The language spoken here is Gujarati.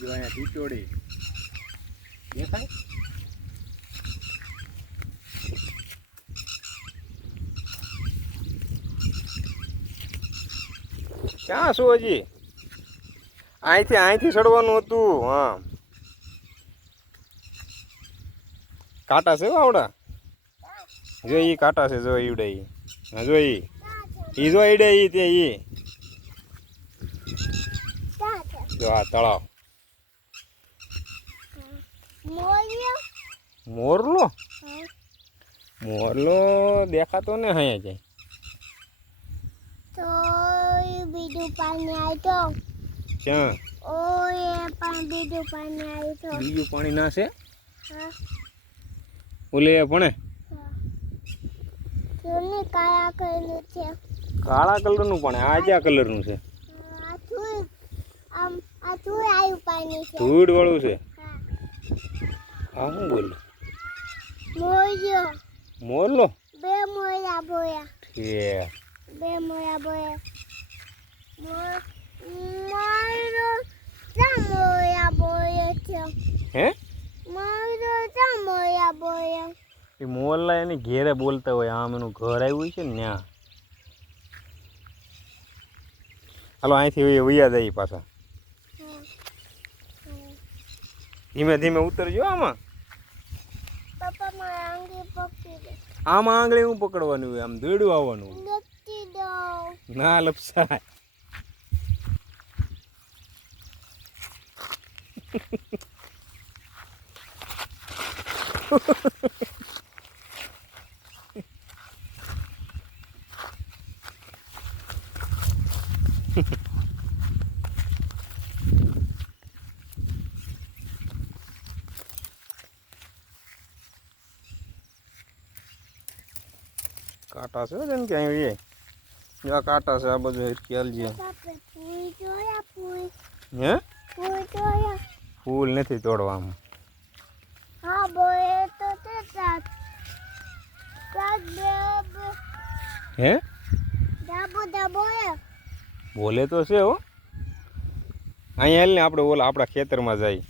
જો અહીંયા ટીટોડી દેખાય. ક્યાં શું હજી અહીંથી ચડવાનું હતું. હા કાંટા છે આવડા. જો ઈ કાંટા છે. જો ઈવડે ઈ. હા જો ઈ જો ઈડે ઈ તે ઈ જો આ તળાવ. મોરલો મોરલો દેખાતો ને અહીંયા જાય તો બીજું પાણી આવ્યું ક્યાં. ઓય પણ બીજું પાણી આવ્યું બીજું પાણી ના છે હા ઓલે પણ કેને કાળા કલરનું છે કાળા કલરનું પણ આ જ્યાં કલરનું છે. આ ધૂળ આમ આ ધૂળ આવ્યું પાણી છે ધૂળ વાળું છે. હા આ શું બોલ મોયો મોરલો. બે મોયા બોયા ઠીક. બે મોયા બોયા મારો તા મોયા બોયા છે હે મારો તા મોયા બોયા એ મોરલા એની ઘેરે બોલતા હોય. આમ એનું ઘર આવ્યું છે ને ત્યાં. હાલો અહીંથી વૈયા જાય પાછા. ધીમે ધીમે ઉતરજો આમાં. પપ્પા મારા આંગળી પકડી દે આમાં આંગળી હું પકડવાનું હોય. આમ દોડ્યું આવવાનું. લપટી દો ના લપસાય. કાંટા છે જેમ કે અહીં આ કાંટા છે. આ બધું ખ્યાલ છે. પપ્પા ફૂલ જોયા ફૂલ હે ફૂલ જોયા ફૂલ નથી તોડવામાં. હા બોએ તો તે સાત સાત બે હે ડાબો ડાબો બોલે તો છે હો. અહીંયા હાલ ને આપણે ઓલા આપણા ખેતરમાં જાય.